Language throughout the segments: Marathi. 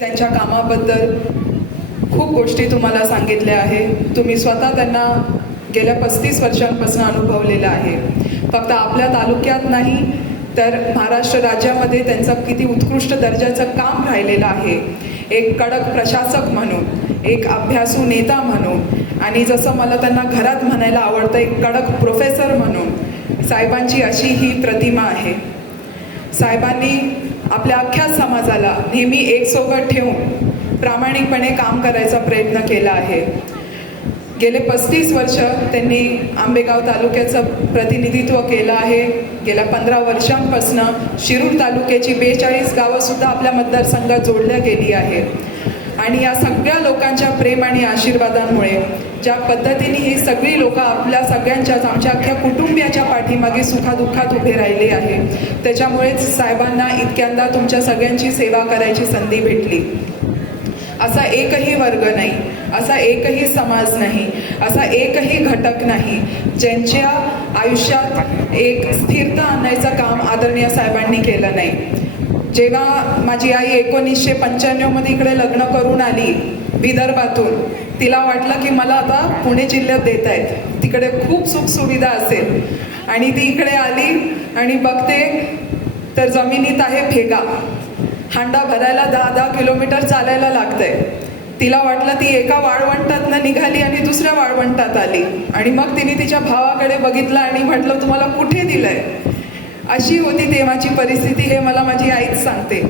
त्यांच्या कामाबद्दल खूप गोष्टी तुम्हाला सांगितल्या आहे तुम्ही स्वतः त्यांना गेल्या पस्तीस वर्षांपासून अनुभवलेलं आहे फक्त आपल्या तालुक्यात नाही तर महाराष्ट्र राज्यामध्ये त्यांचं किती उत्कृष्ट दर्जाचं काम राहिलेलं आहे एक कडक प्रशासक म्हणून एक अभ्यासू नेता म्हणून आणि जसं मला त्यांना घरात म्हणायला आवडतं एक कडक प्रोफेसर म्हणून साहेबांची अशी ही प्रतिमा आहे साहेबांनी आपल्या अख्ख्या समाजाला नेहमी एकसोबत ठेवून प्रामाणिकपणे काम करायचा प्रयत्न केला आहे गेले पस्तीस वर्ष त्यांनी आंबेगाव तालुक्याचं प्रतिनिधित्व केलं आहे गेल्या पंधरा वर्षांपासून शिरूर तालुक्याची बेचाळीस गावंसुद्धा आपल्या मतदारसंघात जोडल्या गेली आहे आणि या सगळ्या लोकांच्या प्रेम आणि आशीर्वादांमुळे ज्या पद्धतीने ही सगळी लोक आपल्या सगळ्यांच्या आमच्या अख्ख्या कुटुंबियाच्या पाठीमागे सुखादुःखात उभे राहिले आहे त्याच्यामुळेच साहेबांना इतक्यांदा तुमच्या सगळ्यांची सेवा करायची संधी भेटली असा एकही वर्ग नाही असा एकही समाज नाही असा एकही घटक नाही ज्यांच्या आयुष्यात एक स्थिरता आणायचं काम आदरणीय साहेबांनी केलं नाही जेव्हा माझी आई एकोणीसशे पंच्याण्णवमध्ये इकडे लग्न करून आली विदर्भातून तिला वाटलं की मला आता पुणे जिल्ह्यात देत आहेत तिकडे खूप सुखसुविधा असेल आणि ती इकडे आली आणि बघते तर जमिनीत आहे फेगा हांडा भरायला दहा दहा किलोमीटर चालायला लागतंय तिला वाटलं ती एका वाळवंटातनं निघाली आणि दुसऱ्या वाळवंटात आली आणि मग तिने तिच्या भावाकडे बघितलं आणि म्हटलं तुम्हाला कुठे दिलंय अशी होती तेव्हाची परिस्थिती हे मला माझी आईच सांगते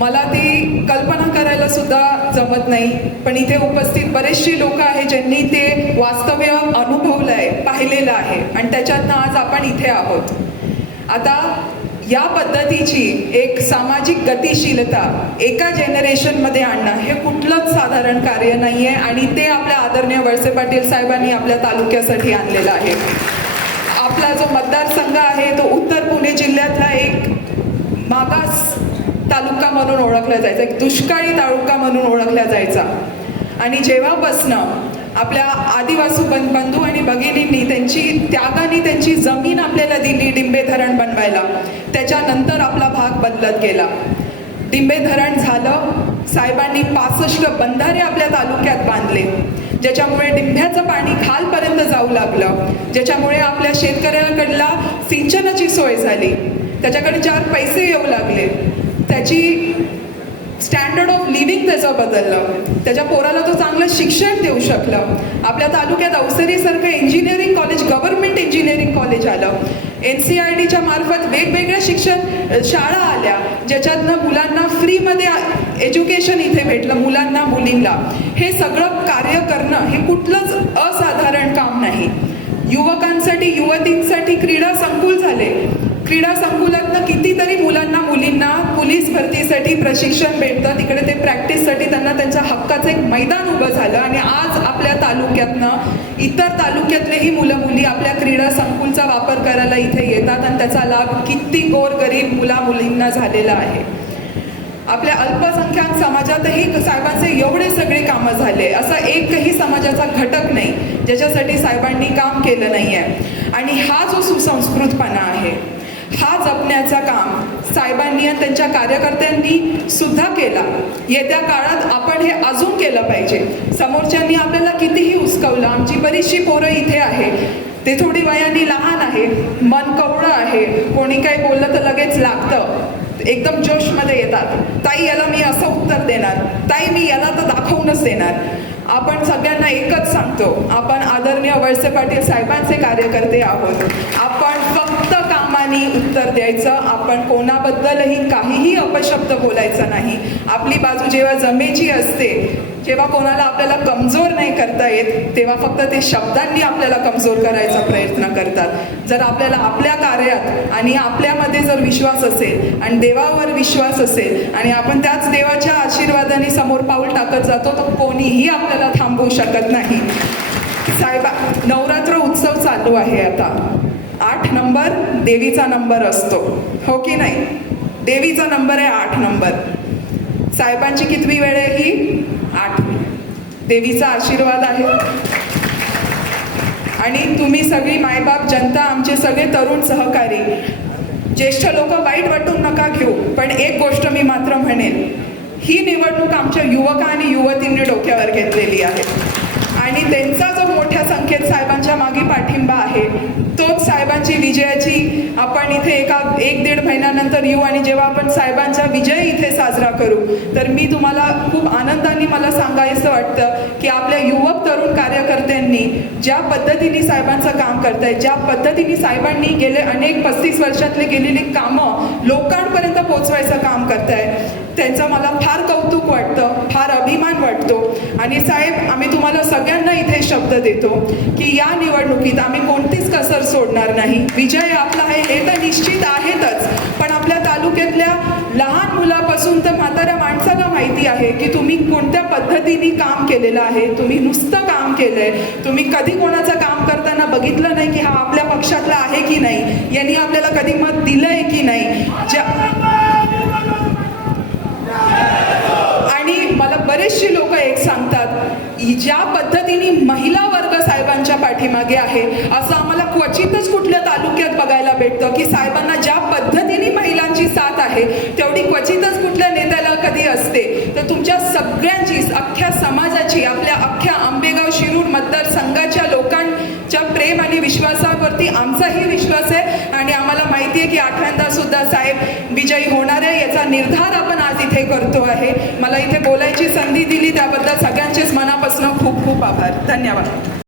मला ती कल्पना करायला सुद्धा जमत नाही पण इथे उपस्थित बरेचसे लोक आहे ज्यांनी ते वास्तव्य अनुभवलं आहे पाहिलेलं आहे आणि त्याच्यातनं आज आपण इथे आहोत आता या पद्धतीची एक सामाजिक गतिशीलता एका जनरेशनमध्ये आणणं हे कुठलंच साधारण कार्य नाही आहे आणि ते आपल्या आदरणीय वळसे पाटील साहेबांनी आपल्या तालुक्यासाठी आणलेलं आहे आपला जो मतदारसंघ आहे तो उत्तर पुणे जिल्ह्यातला एक मागास तालुका म्हणून ओळखला जायचा एक दुष्काळी तालुका म्हणून ओळखला जायचा आणि जेव्हापासनं आपल्या आदिवासी बन बंधू आणि भगिनींनी त्यांची त्यागाने त्यांची जमीन आपल्याला दिली डिंबे धरण बनवायला त्याच्यानंतर आपला भाग बदलत गेला डिंबे धरण झालं साहेबांनी पासष्ट बंधारे आपल्या तालुक्यात बांधले ज्याच्यामुळे डिंभ्याचं पाणी खालपर्यंत जाऊ लागलं ज्याच्यामुळे आपल्या शेतकऱ्यांकडला सिंचनाची सोय झाली त्याच्याकडे चार पैसे येऊ लागले त्याची स्टँडर्ड ऑफ लिव्हिंग त्याचं बदललं त्याच्या पोराला तो चांगलं शिक्षण देऊ शकलं आपल्या तालुक्यात अवसरीसारखं engineering college government engineering college आलं एन सी आय e डीच्या मार्फत वेगवेगळ्या शिक्षण शाळा आल्या ज्याच्यातनं मुलांना फ्रीमध्ये एज्युकेशन इथे भेटलं मुलांना मुलींना हे सगळं कार्य करणं हे कुठलंच असाधारण काम नाही युवकांसाठी युवतींसाठी क्रीडा संकुल झाले क्रीडा संकुलातनं कितीतरी मुलांना मुलींना पोलीस भरतीसाठी प्रशिक्षण भेटतं तिकडे ते प्रॅक्टिससाठी त्यांना त्यांच्या हक्काचं एक मैदान उभं झालं आणि आज आपल्या तालुक्यातनं इतर तालुक्यातलेही मुलं मुली आपल्या क्रीडा संकुलचा वापर करायला इथे येतात आणि त्याचा लाभ किती गोरगरीब मुला मुलींना झालेला आहे आपल्या अल्पसंख्याक समाजातही साहेबांचे एवढे सगळे कामं झाले असा एकही समाजाचा घटक नाही ज्याच्यासाठी साहेबांनी काम केलं नाही आहे आणि हा जो सुसंस्कृतपणा आहे हा जपण्याचा काम साहेबांनी आणि त्यांच्या कार्यकर्त्यांनी सुद्धा केला येत्या काळात आपण हे अजून केलं पाहिजे समोरच्यांनी आपल्याला कितीही उचकवलं आमची बरीचशी पोरं इथे आहे ते थोडी वयाने लहान आहे मन कवळं आहे कोणी काही बोललं तर लगेच लागतं एकदम मध्ये येतात ताई याला मी असं उत्तर देणार ताई मी याला तर दाखवूनच देणार आपण सगळ्यांना एकच सांगतो आपण आदरणीय वळसे पाटील साहेबांचे कार्यकर्ते आहोत आपण फक्त उत्तर द्यायचं आपण कोणाबद्दलही काहीही अपशब्द बोलायचा नाही आपली बाजू जेव्हा जमेची असते जेव्हा कोणाला आपल्याला कमजोर नाही करता येत तेव्हा फक्त ते शब्दांनी आपल्याला कमजोर करायचा प्रयत्न करतात जर आपल्याला आपल्या कार्यात आणि आपल्यामध्ये जर विश्वास असेल आणि देवावर विश्वास असेल आणि आपण त्याच देवाच्या आशीर्वादाने समोर पाऊल टाकत जातो तर कोणीही आपल्याला थांबवू शकत नाही साहेबा नवरात्र उत्सव चालू आहे आता आठ नंबर देवीचा नंबर असतो हो की नाही देवीचा नंबर आहे आठ नंबर साहेबांची कितवी वेळ आहे ही आठ देवीचा आशीर्वाद आहे आणि तुम्ही सगळी मायबाप जनता आमचे सगळे तरुण सहकारी ज्येष्ठ लोक वाईट वाटून नका घेऊ पण एक गोष्ट मी मात्र म्हणेन ही निवडणूक आमच्या युवका आणि युवतींनी डोक्यावर घेतलेली आहे आणि त्यांचा जो मोठ्या संख्येत साहेबांच्या मागे पाठिंबा आहे साहेबांची विजयाची आपण इथे एका एक दीड महिन्यानंतर येऊ आणि जेव्हा आपण साहेबांचा विजय इथे साजरा करू तर मी तुम्हाला खूप आनंदाने मला सांगायचं वाटतं की आपल्या युवक तरुण कार्यकर्त्यांनी ज्या पद्धतीने साहेबांचं काम करत ज्या पद्धतीने साहेबांनी गेले अनेक पस्तीस वर्षातले गेलेली कामं लोकांपर्यंत पोचवायचं काम करत त्यांचं मला फार कौतुक वाटतं फार अभिमान वाटतो आणि साहेब आम्ही तुम्हाला सगळ्यांना इथे शब्द देतो की या निवडणुकीत आम्ही कोणतीच कसर सोडणार नाही विजय आपला आहे हे तर हे निश्चित आहेतच पण आपल्या तालुक्यातल्या लहान मुलापासून तर म्हाताऱ्या माणसाला माहिती आहे की तुम्ही कोणत्या पद्धतीने काम केलेलं आहे तुम्ही नुसतं काम केलं तुम्ही कधी कोणाचं काम करताना बघितलं नाही की हा आपल्या पक्षातला आहे की नाही यांनी आपल्याला कधी मत दिलं की नाही ज्या आणि मला बरेचशी लोक एक सांगतात ज्या पद्धतीने महिला वर्ग साहेबांच्या पाठीमागे आहे असं क्वचितच कुठल्या तालुक्यात बघायला भेटतं की साहेबांना ज्या पद्धतीने महिलांची साथ आहे तेवढी क्वचितच कुठल्या नेत्याला कधी असते तर तुमच्या सगळ्यांची अख्ख्या समाजाची आपल्या अख्ख्या आंबेगाव शिरूर मतदारसंघाच्या लोकांच्या प्रेम आणि विश्वासावरती आमचाही विश्वास आहे आणि आम्हाला माहिती आहे की आठव्यांदा सुद्धा साहेब विजयी होणार आहे याचा निर्धार आपण आज इथे करतो आहे मला इथे बोलायची संधी दिली त्याबद्दल सगळ्यांचेच मनापासून खूप खूप आभार धन्यवाद